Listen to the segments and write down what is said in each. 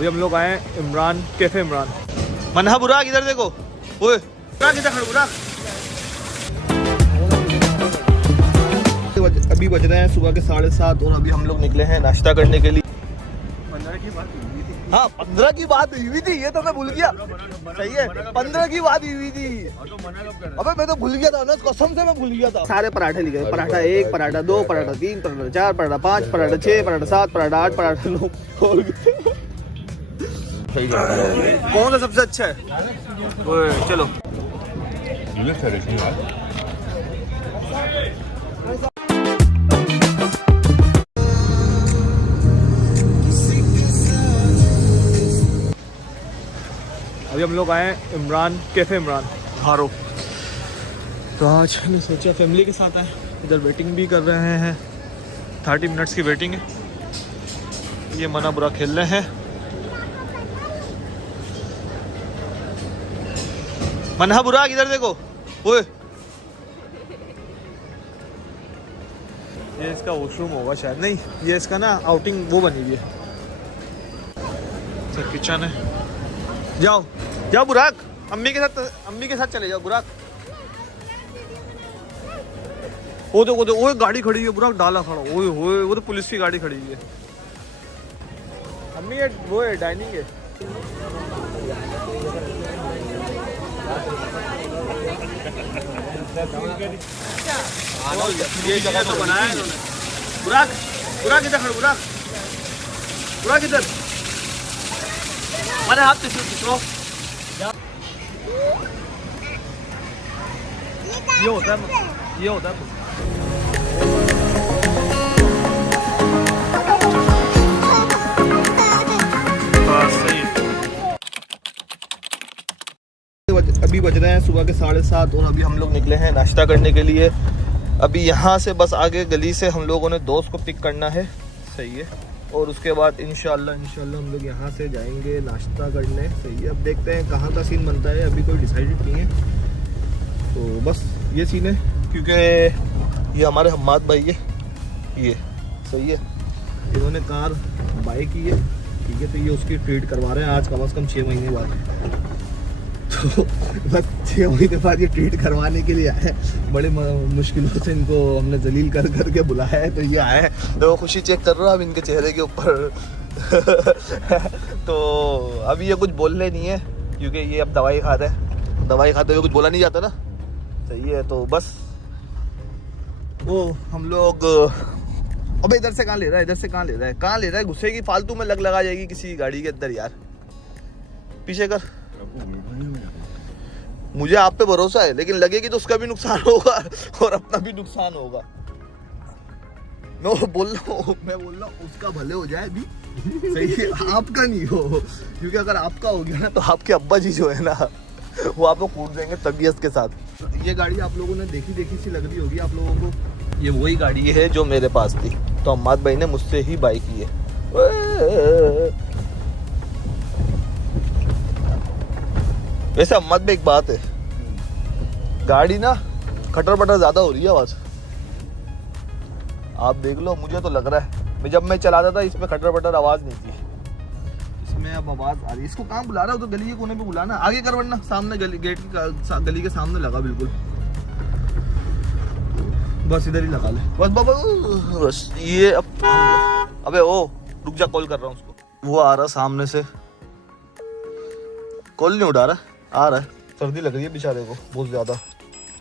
अभी हम लोग आए इमरान कैफे इमरान। मन्हा बुराक इधर देखो, ओए बुराक इधर खड़ो बुराक। अभी बज रहे हैं सुबह के 7:30 और अभी हम लोग निकले हैं नाश्ता करने के लिए। 15 की बात हुई थी। हाँ 15 की बात हुई थी, ये तो मैं भूल गया। सही है 15 की बात हुई थी। अबे मैं तो भूल गया था ना, कसम से मैं भूल गया था। सारे पराठे लिखे, पराठा 1, पराठा 2, पराठा 3, पराठा 4, पराठा 5, पराठा 6, पराठा 7, पराठा 8, पराठा 9। कौन सा सबसे अच्छा है? चलो अभी हम लोग आए इमरान कैफे इमरान हारो। तो आज मैंने सोचा फैमिली के साथ आए, इधर वेटिंग भी कर रहे हैं, 30 मिनट्स की वेटिंग है। ये मना बुरा खेल रहे हैं। मना बुरा इधर देखो, ओए ये इसका वॉशरूम होगा शायद, नहीं ये इसका ना आउटिंग वो बनी हुई है। सर किचन है, जाओ जाओ बुराक, अम्मी के साथ चले जाओ बुराक। वो देखो वो गाड़ी खड़ी है बुराक, डाला खड़ा, ओए होए वो तो पुलिस की गाड़ी खड़ी है। अम्मी ये वो है डाइनिंग है। ये जगह तो बनाया है इन्होंने। बुराक बुराक इधर खड़ो, बुराक बुराक इधर, मैंने हाथ पिछलो। ये होता है, ये होता है। अभी बज रहे हैं सुबह के 7:30 और अभी हम लोग निकले हैं नाश्ता करने के लिए। अभी यहाँ से बस आगे गली से हम लोगों ने दोस्त को पिक करना है, सही है। और उसके बाद इंशाल्लाह हम लोग यहाँ से जाएंगे नाश्ता करने, सही है। अब देखते हैं कहाँ का सीन बनता है, अभी कोई डिसाइडेड नहीं है। तो बस ये सीन है, क्योंकि ये हमारे हम्माद भाई है, ये सही है। इन्होंने कार बाय की है, ठीक है। तो ये उसकी ट्रीट करवा रहे हैं आज कम से कम 6 महीने बाद। तो बस 6 महीने बाद ये ट्रीट करवाने के लिए आए हैं। बड़े मुश्किलों से इनको हमने जलील कर करके बुलाया है, तो ये आए हैं। तो खुशी चेक कर रहा है अब इनके चेहरे के ऊपर। तो अभी ये कुछ बोलने नहीं है, क्योंकि ये अब दवाई खाते हुए कुछ बोला नहीं जाता ना, सही है। तो बस वो हम लोग, अबे इधर से कहाँ ले रहा है, गुस्से की फालतू में लगा जाएगी किसी गाड़ी के अंदर यार। पीछे कर, मुझे आप पे भरोसा है, लेकिन लगेगी तो उसका भी नुकसान होगा और अपना भी नुकसान होगा। मैं बोल रहा हूँ उसका भले हो जाए भी, सही है, आपका नहीं हो। क्योंकि अगर आपका हो गया ना तो आपके अब्बा जी जो है ना वो आपको कूट देंगे तबीयत के साथ। ये गाड़ी आप लोगों ने देखी सी लग रही होगी आप लोगों को। ये वही गाड़ी है जो मेरे पास थी, तो अम्माद भाई ने मुझसे ही बाई की है। वैसे अम्मद में एक बात है, गाड़ी ना खटर पटर ज्यादा हो रही है आवाज, आप देख लो। मुझे तो लग रहा है जब मैं चलाता था इसमें खटर पटर आवाज नहीं थी, इसमें अब आवाज आ रही है। इसको कहाँ बुला रहा हो? तो गली के कोने पे बुलाना, आगे कर, वरना सामने गेट की गली के सामने लगा बिल्कुल, बस इधर ही लगा ले बस बाबा। बस ये अब अबे ओ रुक जा, कॉल कर रहा हूँ उसको। वो आ रहा सामने से, कॉल नहीं उठा रहा, आ रहा है। सर्दी लग रही है बेचारे को बहुत ज्यादा।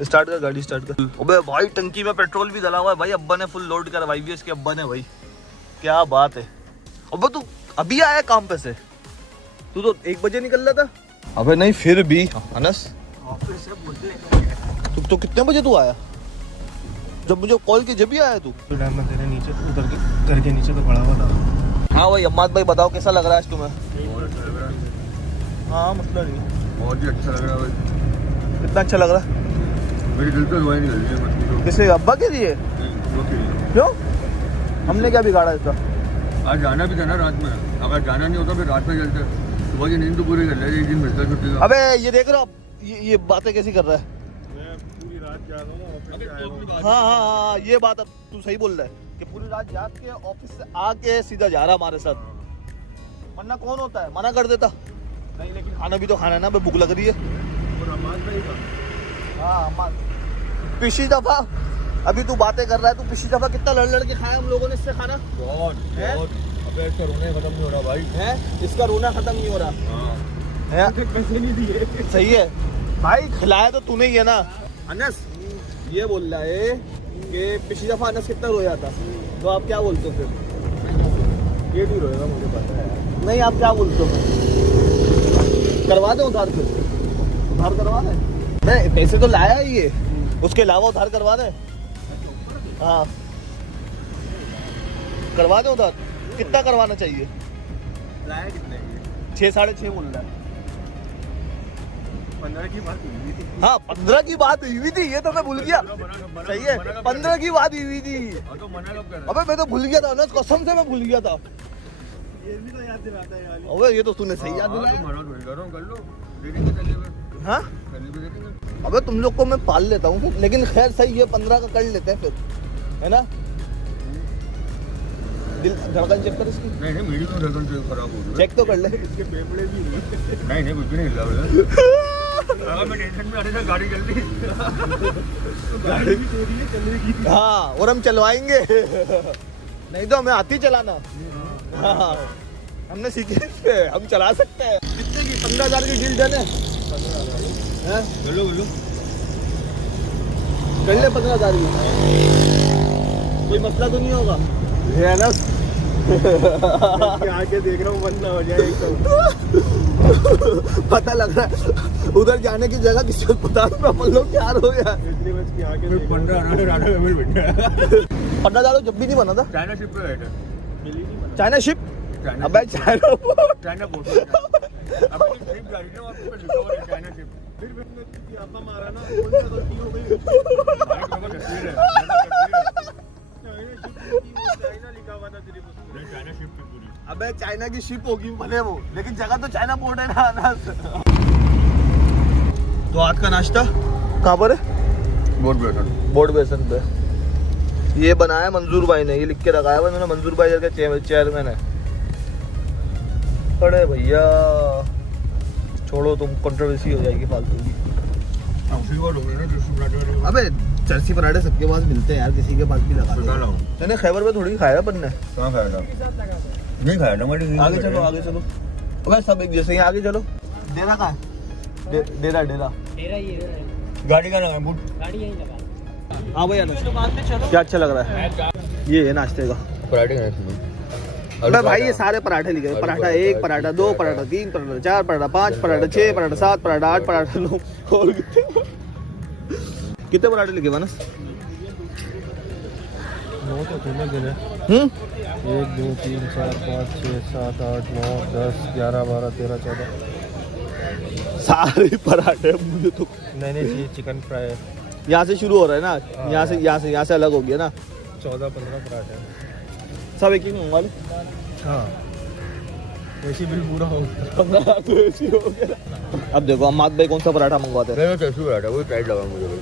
स्टार्ट कर गाड़ी, स्टार्ट कर। अबे भाई टंकी में पेट्रोल भी डला हुआ है भाई, अब्बा ने फुल लोड करवाई भी इसके अब्बा ने भाई, क्या बात है। अबे तू अभी आया काम पे से? तू तो 1 बजे निकल रहा था। अबे नहीं फिर भी अनस, तो कितने बजे तू आया? जब मुझे कॉल की जब ही आया तू? तेरे नीचे उधर के घर के नीचे तो पड़ा हुआ था। हाँ भाई अम्माद भाई बताओ कैसा लग रहा है तुम्हें? हाँ मसला नहीं, बहुत ही अच्छा लग रहा है भाई। कितना अच्छा लग रहा है? मेरी दिल पे दुआएं निकल रही है मत। किसे, अब्बा के लिए? क्यों, हमने क्या बिगाड़ा इसका? आज जाना भी था ना रात में, अगर जाना नहीं होता फिर रात में चलते। सुबह की नींद तो पूरी कर ले, एक दिन मिलता छुट्टी का। अबे ये देख रहा ये बातें कैसी कर रहा है? मैं पूरी रात जा रहा हूँ। हाँ ये बात अब तू सही बोल रहा है कि पूरी रात जाग के ऑफिस से आके सीधा जा रहा हमारे साथ। वरना कौन होता है मना कर देता। नहीं लेकिन खाना भी तो खाना है ना, भूख लग रही है। हाँ पिछली दफा, अभी तू बातें कर रहा है, तू पिछली दफा कितना लड़ लड़ के खाया हम लोगों ने इससे खाना। बहुत। अबे इसका रोना खत्म नहीं हो रहा भाई। है इसका रोना खत्म नहीं हो रहा है। पैसे नहीं दिए। सही है भाई, खिलाया तो तूने ही है ना। अनस ये बोल रहा है कि पिछली दफा अनस कितना रोया था, तो आप क्या बोलते हो फिर? ये नहीं रोएगा मुझे पता है। नहीं आप क्या बोलते हो? करवा दो उधार, फिर उधार करवा दे। नहीं पैसे तो लाया ही ये, उसके अलावा उधार करवा दे। हाँ करवा दे उधार। कितना करवाना चाहिए? लाया कितने? 6 साढ़े 6 बोल रहा है। 15 की बात हुई थी। हाँ 15 की बात हुई थी, ये तो मैं भूल गया। सही है 15 की बात हुई थी। तो मना कब कर रहा अबे मैं तो भूल गया था अनस, कसम से मैं भूल गया था। ये भी तो याद दिलाता है यार। अबे ये तो तूने सही याद दिलाया। मना तो करो, कर लो, दे देंगे चलिए फिर। हाँ चलिए फिर दे देंगे। अबे तुम लोग को मैं पाल लेता हूँ फिर, लेकिन खैर सही है 15 का कर लेते हैं फिर, है ना। दिल धड़कन चेक कर इसकी। नहीं मेरी तो धड़कन से खराब हो गई। चेक तो कर ले। इसके फेफड़े भी नहीं। नहीं कुछ भी नहीं हिला बोला। अगर मैं टेंशन में आ रही था गाड़ी जल्दी। गाड़ी भी तेरी है चलेगी। हाँ और हम चलवाएंगे। नहीं तो हमें आती चलाना। हाँ हमने सीखी है, हम चला सकते हैं। कितने की? 15,000 की डील डन है। बोलो कर ले 15,000 की, कोई मसला तो नहीं होगा, है ना। आके देख रहा हूँ बंद ना हो जाए एकदम। पता लग रहा है उधर जाने की जगह किसी को पता नहीं, अपन लोग क्या हो गया। इतनी बच के आके 15,000 जब भी नहीं बना था। चाइना शिप पे बैठे। China ship? चाइना अबे चाइना चाइना बोल अबे शिप गाड़ी ना वहाँ पे लिखा हुआ है चाइना शिप। फिर मैंने आपका मारा ना, कौन सा गलती हो गई? भाई मेरे को तस्वीर है। चाइना लिखा हुआ था तेरी उसमें। चाइना शिप पे पूरी। अबे चाइना की शिप होगी भले वो, लेकिन जगह तो चाइना पोर्ट है ना अनस। तो आज का नाश्ता कहाँ पर है? बोर्ड बेसन पे। ये बनाया मंजूर भाई ने, ये लिख के रखा है मैंने, मंजूर भाई इधर के चेयरमैन है। अरे भैया छोड़ो तुम, कंट्रोवर्सी हो जाएगी फालतू की। अबे चरसी पराठे सबके पास मिलते हैं यार, किसी के पास भी लगा दो। मैंने खैबर में थोड़ी खाया अपन ने। कहाँ खाया था? नहीं खाया था मैंने। आगे चलो आगे चलो। अबे सब एक जैसे ही, आगे चलो। डेरा कहाँ है? डेरा गाड़ी का लगा बूट। हाँ भैया क्या अच्छा लग रहा है? ये है नाश्ते का पराठे खाए अबे भाई, ये सारे पराठे लिखे हैं। पराठा 1, पराठा 2, पराठा 3, पराठा 4, पराठा 5, पराठा 6, पराठा 7, पराठा 8, पराठा 9 और कितने पराठे लिखे मानस? 9 तो तूने गिने। 1 2 3 4 5 6 7 8 9 10 11 12 13 14। सारे पराठे मुझे तो। नहीं ये चिकन फ्राई है। यहाँ से शुरू हो रहा है ना, यहाँ से अलग हो गया ना। 14-15 पराठे हैं। सब एक ही मंगवा ले। हाँ वैसे बिल पूरा हो गया। अब देखो अम्माद भाई कौन सा पराठा मंगवाते हैं। मेरा कैसे पराठा वही टाइट लगा मुझे भाई।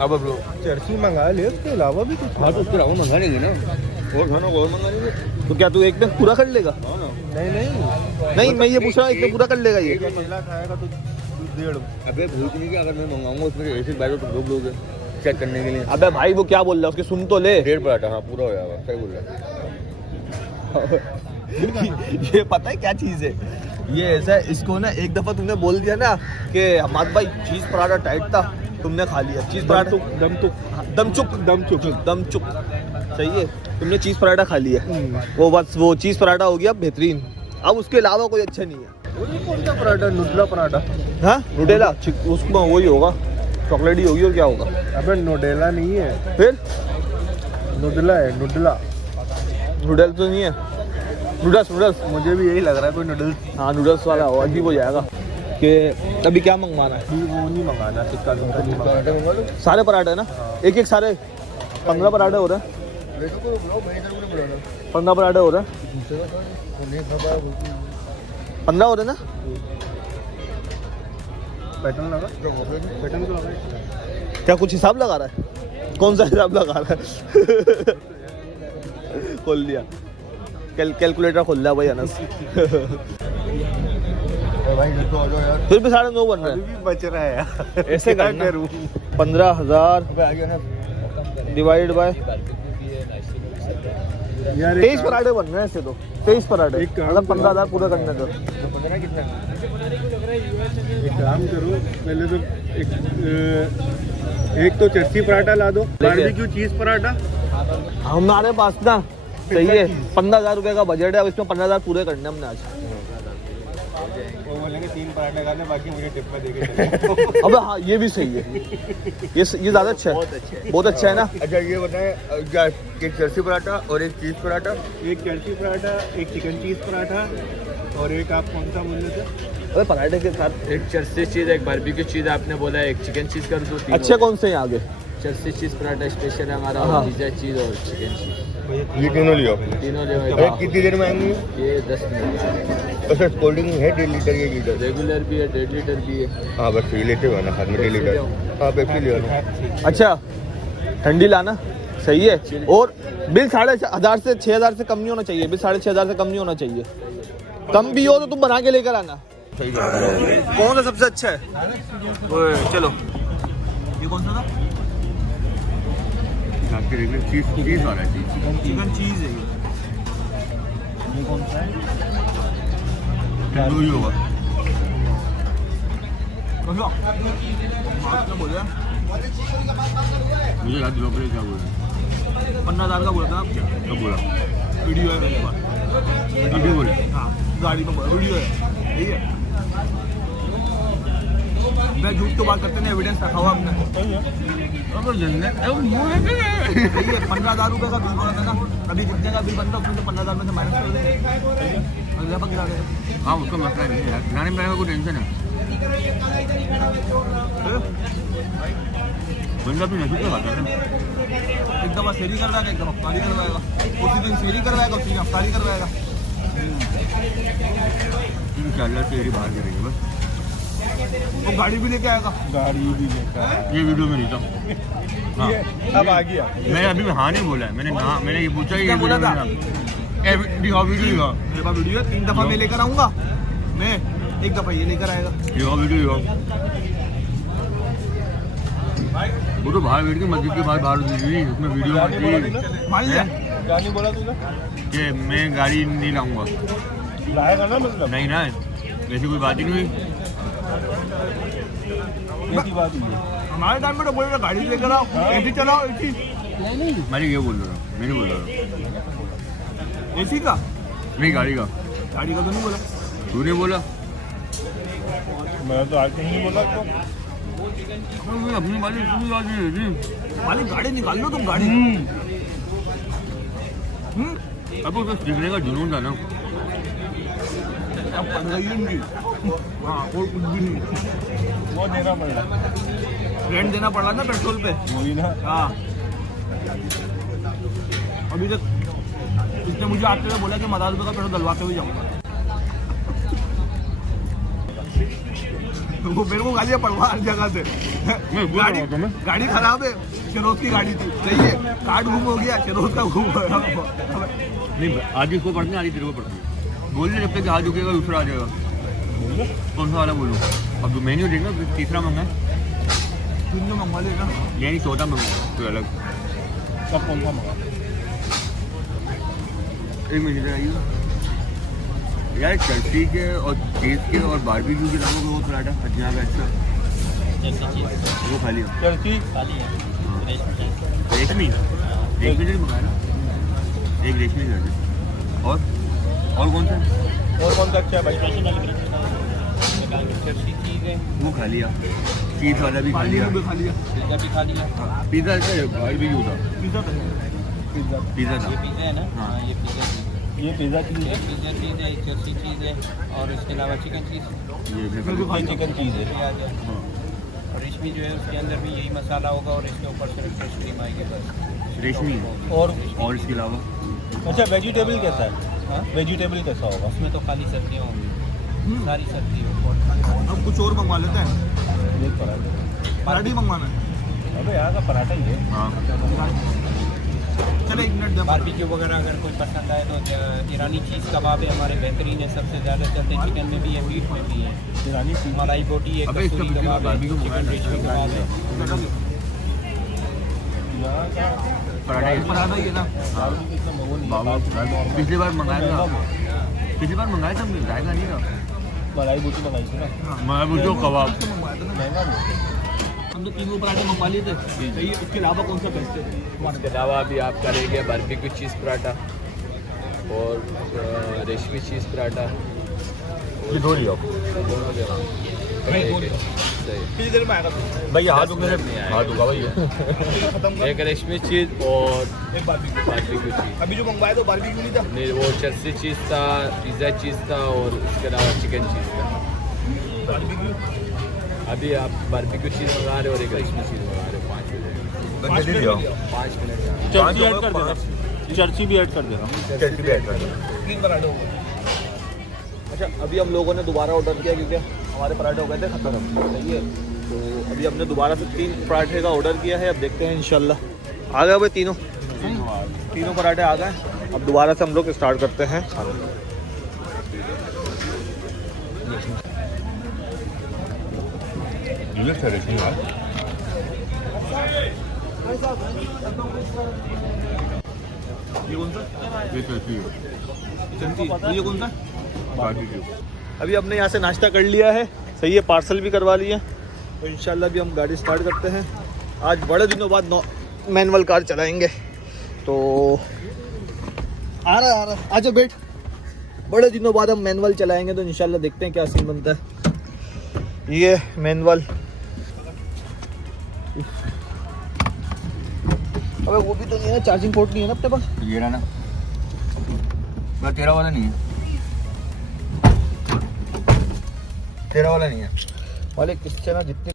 अब लोग चर्ची मंगा ले, उसके अलावा भी कुछ। हाँ तो उसके अलावा मंगा लेंगे ना, और खाना और मंगा लेंगे। तो क्या तू एक में पूरा कर लेगा? नहीं नहीं मैं ये पूछ रहा हूँ, एक में पूरा कर लेगा ये? अकेला खाएगा तो 1.5। अबे भूख नहीं, कि अगर मैं मंगाऊंगा उसमें ऐसे बैठो तो लोग लोगे चेक करने के लिए। अबे भाई वो क्या बोल रहा है, उसके सुन तो ले। 1.5 पराठा हाँ पूरा हो जाएगा, सही बोल रहा है। ये पता है क्या चीज है, ये ऐसा है, इसको ना एक दफा तुमने बोल दिया ना कि हमाद भाई चीज पराठा टाइट था, तुमने खा लिया चीज पराठा। दमचुक सही है, तुमने चीज पराठा खा लिया। वो बस वो चीज पराठा हो गया बेहतरीन, अब उसके अलावा कोई अच्छा नहीं है। कौन सा पराठा? नुडला पराठा। हाँ नुडेला, उसमें वही होगा, चॉकलेट ही होगी और क्या होगा? अबे नोडेला नहीं है, फिर नुडला है। नुडला नूडल्स तो नहीं है, नूडल्स मुझे भी यही लग रहा है, कोई नूडल्स। हाँ नूडल्स वाला हो, अजीब हो जाएगा। कि अभी क्या मंगवाना है? वो नहीं मंगाना, टिक्का नहीं मंगाना। पराठा मंगा लो। सारे पराठे है ना, एक सारे 15 पराठे हो रहे हैं। 15 पराठे हो रहे हैं, 15 हो रहे ना। पैटर्न लगा, पैटर्न तो लगा। क्या कुछ हिसाब लगा रहा है? कौन सा हिसाब लगा रहा है? खोल दिया। कैलकुलेटर खोल लिया भाई अनस। भाई तो आ जाओ यार, फिर भी 9.5 बन रहा अभी है। भी बच रहा है यार। ऐसे क्या करना। करूं? 15,000 डिवाइड बाय यार 23 पराठे बन रहे हैं ऐसे तो। 23 पराठे एक काम मतलब करो। 15,000 पूरे करने तो। एक काम करो, पहले तो एक तो चर्ची पराठा ला दो, बारबेक्यू चीज पराठा। हमारे पास ना सही है 15,000 रुपए का बजट है, अब इसमें 15,000 पूरे करने हमने आज। वो बोलेंगे 3 पराठे खाने, बाकी मुझे टिप में देके चलो। अबे हाँ ये भी सही है, ये ज्यादा अच्छा है, बहुत अच्छा है ना। अच्छा ये बताएं क्या, एक चर्सी पराठा और एक चीज पराठा। एक चर्ची पराठा, एक चिकन चीज पराठा, और एक आप कौन सा बोल रहे थे? अबे पराठे के साथ एक चर्सी चीज, एक बारबेक्यू चीज आपने बोला, एक चिकन चीज कर दो। अच्छे कौन से हैं आगे? चर्सी चीज पराठा स्पेशल है हमारा, हाँ। और पिज्जा चीज और चिकन चीज ये तीनों लियो। तीनों अरे लेवल। कितनी देर में आएंगे? ये 10 मिनट। अच्छा कोल्ड ड्रिंक है 1.5 लीटर, 1 लीटर? रेगुलर भी है, 1.5 लीटर भी है। हाँ बस ये लेते हुए ना साथ में 1.5 लीटर। हाँ पेप्सी लियो ना। अच्छा ठंडी लाना सही है। और बिल 5,500 से 6,000 से कम नहीं होना चाहिए, बिल 6,500 से कम नहीं होना चाहिए। कम भी हो तो तुम बना के लेकर आना। सही है। कौन सा सबसे अच्छा है? चलो ये कौन सा था? आपके रेगुलर चीज वाला है, चीज चिकन चीज है ये कौन सा है? तंदूरी होगा। क्या बोल रहे हैं? मुझे याद दिलाओ क्या बोला? 15,000 का बोला था आप? कब बोला? वीडियो है मेरे पास। अभी बोले? हाँ गाड़ी में वीडियो है, ठीक है। मैं झूठ तो बात करते नहीं, एविडेंस रखा हुआ हमने। सही है 15,000 रुपये का बिल बना था ना, अभी जितने का बिल बनता है उसमें तो 15,000 में से माइनस कर देंगे। अगला पर गिरा देगा। हाँ उसका मसला नहीं है यार, खिलाने में कोई टेंशन है। बंदा अपनी नसीब से खाता है ना। एक दफा सेरी करवाएगा, एक दफा अफ्तारी करवाएगा, उसी दिन सेरी करवाएगा, उसी दिन अफ्तारी करवाएगा। इंशाल्लाह तेरी बाहर करेंगे बस। वो गाड़ी भी लेके आएगा। गाड़ी भी लेकर ये वीडियो में नहीं था। हाँ अब आ गया। मैंने अभी हाँ नहीं बोला है, मैंने ये पूछा कि क्या ये बोला वीडियो था? में था। दिखाओ वीडियो दिखाओ। मेरे पास वीडियो है, 3 दफा मैं लेकर आऊंगा, मैं 1 दफा ये लेकर आएगा। दिखाओ वीडियो दिखाओ। वो तो बाहर बैठ के मस्जिद के बाहर दीजिए, उसमें वीडियो आती मान लिया क्या नहीं बोला तूने? कि मैं गाड़ी नहीं लाऊंगा। लाएगा ना मतलब? नहीं ना, वैसी कोई बात ही नहीं हुई। ऐसी बात नहीं है। हमारे टाइम में तो बोलेगा गाड़ी लेकर आओ, एसी चलाओ, एसी मैं ये बोल रहा हूँ, मैं नहीं बोल रहा हूँ। एसी का, नहीं गाड़ी का। गाड़ी का तो नहीं बोला। तूने बोला? मैं तो आज नहीं बोला तो। मैं अपनी मालिक अपनी गाड़ी है जी। मालिक गाड़ी निकाल लो तुम, गाड़ी। अब उसको सीखने का जुनून था ना। अब पड़ गई है इनकी। हाँ और कुछ भी नहीं, वो देना पड़ रहा। रेंट देना पड़ रहा ना पेट्रोल पे। वही ना। हाँ अभी तक इसने मुझे आते हुए बोला कि 1000 रुपये का पेट्रोल डलवा के भी जाऊँगा। वो मेरे को गालियाँ पड़वा हर जगह से। गाड़ी खराब है, शेरोज की गाड़ी थी, सही है, कार्ड गुम हो गया, शेरोज का गुम हो गया। नहीं आज इसको पढ़नी, आज तेरे को पढ़नी। बोलने जब तक हाथ झुकेगा दूसरा आ जाएगा। कौन सा वाला बोलूँ? अब मेन्यू देंगे, तीसरा मंगा तीन जो मंगवा लेगा, यानी 14 मंगा कोई अलग। सब कौन सा मंगा? एक मिनट आइए यार, चर्ची के और चीज़ के और बारबेक्यू के अलावा वो पराठा हजिया का अच्छा वो खा लिया। चर्ची रेशमी रेशमी मंगाया ना, एक रेशमी कर दे। और कौन सा? और कौन सा अच्छा है भाई? वो खा लिया, चीज़ वाला भी खा लिया, भी खा लिया, पिज्जा भी खा लिया। पिज़्ज़ा अच्छा बारबेक्यू था, पिज्जा तो है। पिज्जा। पिज़्ज़ा था। ये पिज्जा है ना? हाँ। हाँ ये पिज्जा चीज, ये पिज्जा चीज ये है। पिज्जा चीज है, चर्सी चीज है, और इसके अलावा चिकन चीज ये मैं मैं भी खा ये लिया। चिकन चीज है। प्याज है, और रेशमी जो है उसके अंदर भी यही मसाला होगा, और इसके ऊपर सिर्फ फ्रेश क्रीम आएगी बस। रेशमी और इसके अलावा अच्छा वेजिटेबल कैसा है? हाँ? वेजिटेबल कैसा होगा? उसमें तो खाली सब्जियाँ होंगी, सारी सब्जी होगी। अब कुछ और मंगवा लेते हैं, एक पराठा। पराठी मंगवाना है। अबे यहाँ का पराठा ही है। हाँ चलो एक मिनट बारबेक्यू वगैरह अगर कोई पसंद आए तो ईरानी चीज़ कबाब है हमारे बेहतरीन है, सबसे ज़्यादा चलते हैं। चिकन में भी है, मीट में भी है। ईरानी मलाई बोटी है, अबे इसका कसूरी पिछली बार कबाब है, बारबेक्यू चिकन मंगाया रेशमी कबाब है। पराठा ही है ना बाबा पिछली बार मंगाया था हमने, जाएगा नहीं ना मलाई बूटी मंगाई थी ना। मैं मुझे कबाब महंगा बहुत है। हम तो तीनों पराठे मंगवा लिए थे। सही है, इसके अलावा कौन सा बेस्ट है? इसके अलावा अभी आप करेंगे बारबेक्यू चीज़ पराठा और रेशमी चीज़ पराठा। ये दो लियो दोनों जगह नहीं, एक है। कितनी देर में आएगा? भाई हाथ दुख मेरे नहीं आएगा। हाथ दुखा भाई खत्म कर एक रेशमी चीज़ और एक बारबेक्यू। बारबेक्यू चीज़। अभी जो मंगवाया तो बारबेक्यू नहीं था। नहीं, वो चर्सी चीज़ था, पिज़्ज़ा चीज़ था और उसके अलावा चिकन चीज़ था। बारबेक्यू अभी आप बारबेक्यू चीज़ मंगा रहे हो और एक रेशमी चीज़ मंगा रहे हो। 5 मिनट जल्दी लियो 5 मिनट चर्ची ऐड कर देना, चर्ची भी ऐड कर देना। चटनी भी ऐड कर दो। 3 पराठे हो गए। अच्छा, अभी हम लोगों ने दोबारा ऑर्डर किया क्योंकि हमारे पराठे हो गए थे खत्म। सही है, तो अभी हमने दोबारा से 3 पराठे का ऑर्डर किया है। अब देखते हैं इंशाल्लाह आ गए भाई तीनों पराठे आ गए। अब दोबारा से हम लोग स्टार्ट करते हैं खाना। ये सारे रेशमी यार ये कौन सा? ये चटनी है ये कौन सा? बारबेक्यू। अभी हमने यहाँ से नाश्ता कर लिया है। सही है, पार्सल भी करवा लिया। तो इंशाल्लाह अभी हम गाड़ी स्टार्ट करते हैं। आज बड़े दिनों बाद मैनुअल कार चलाएंगे। तो आ रहा आजा बैठ। बड़े दिनों बाद हम मैनुअल चलाएंगे तो इंशाल्लाह देखते हैं क्या सीन बनता है। ये मैनुअल, अबे वो भी तो नहीं है ना, चार्जिंग पोर्ट नहीं है ना अपने पास। ये रहा ना, तेरा वाला नहीं है, तेरा वाला नहीं है वाले किससे ना जितनी